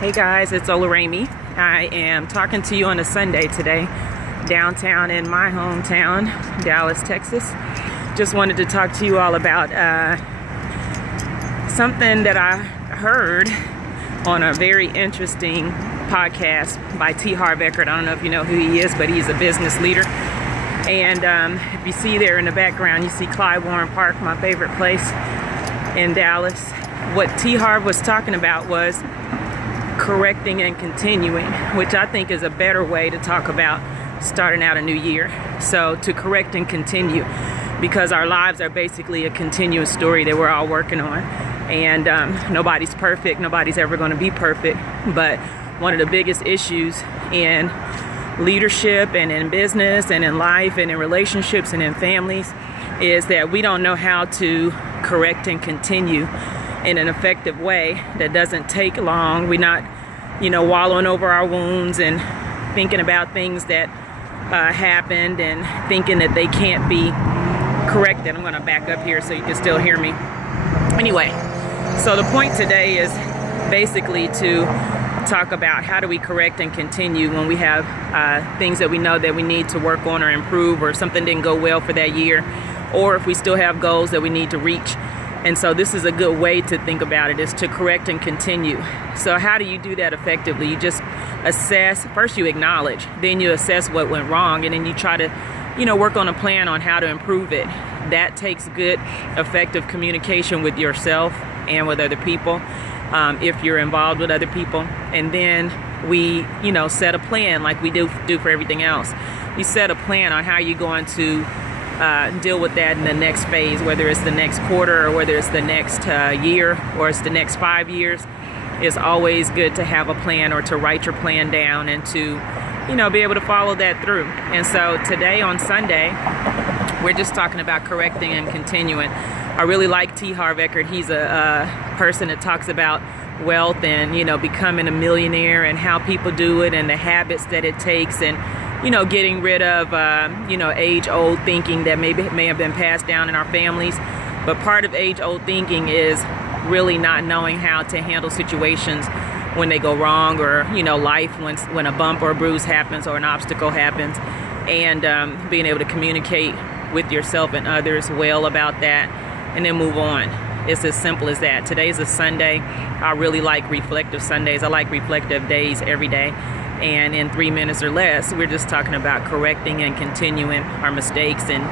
Hey guys, it's Ola Ramey. I am talking to you on a Sunday today, downtown in my hometown, Dallas, Texas. Just wanted to talk to you all about something that I heard on a very interesting podcast by T. Harv Eker. I don't know if you know who he is, but he's a business leader. And if you see there in the background, you see Clyde Warren Park, my favorite place in Dallas. What T. Harv was talking about was correcting and continuing, which I think is a better way to talk about starting out a new year. So to correct and continue, because our lives are basically a continuous story that we're all working on. And nobody's perfect, nobody's ever going to be perfect. But one of the biggest issues in leadership and in business and in life and in relationships and in families is that we don't know how to correct and continue in an effective way that doesn't take long. We're not, wallowing over our wounds and thinking about things that happened and thinking that they can't be corrected. I'm going to back up here so you can still hear me. Anyway, so the point today is basically to talk about how do we correct and continue when we have things that we know that we need to work on or improve, or something didn't go well for that year, or if we still have goals that we need to reach. And so this is a good way to think about it, is to correct and continue. So how do you do that effectively? You just assess. First you acknowledge, then you assess what went wrong, and then you try to, work on a plan on how to improve it. That takes good, effective communication with yourself and with other people, if you're involved with other people. And then we, set a plan like we do for everything else. You set a plan on how you're going to deal with that in the next phase, whether it's the next quarter or whether it's the next year or it's the next 5 years. It's always good to have a plan, or to write your plan down and to, be able to follow that through. And so today on Sunday, we're just talking about correcting and continuing. I really like T. Harv Eker. He's a person that talks about wealth and, becoming a millionaire and how people do it and the habits that it takes, and getting rid of, age-old thinking that may have been passed down in our families. But part of age-old thinking is really not knowing how to handle situations when they go wrong, or, life when a bump or a bruise happens or an obstacle happens, and being able to communicate with yourself and others well about that, and then move on. It's as simple as that. Today's a Sunday. I really like reflective Sundays. I like reflective days every day. And in 3 minutes or less, we're just talking about correcting and continuing our mistakes and,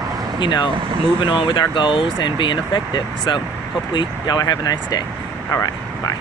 moving on with our goals and being effective. So hopefully y'all are having a nice day. All right, bye.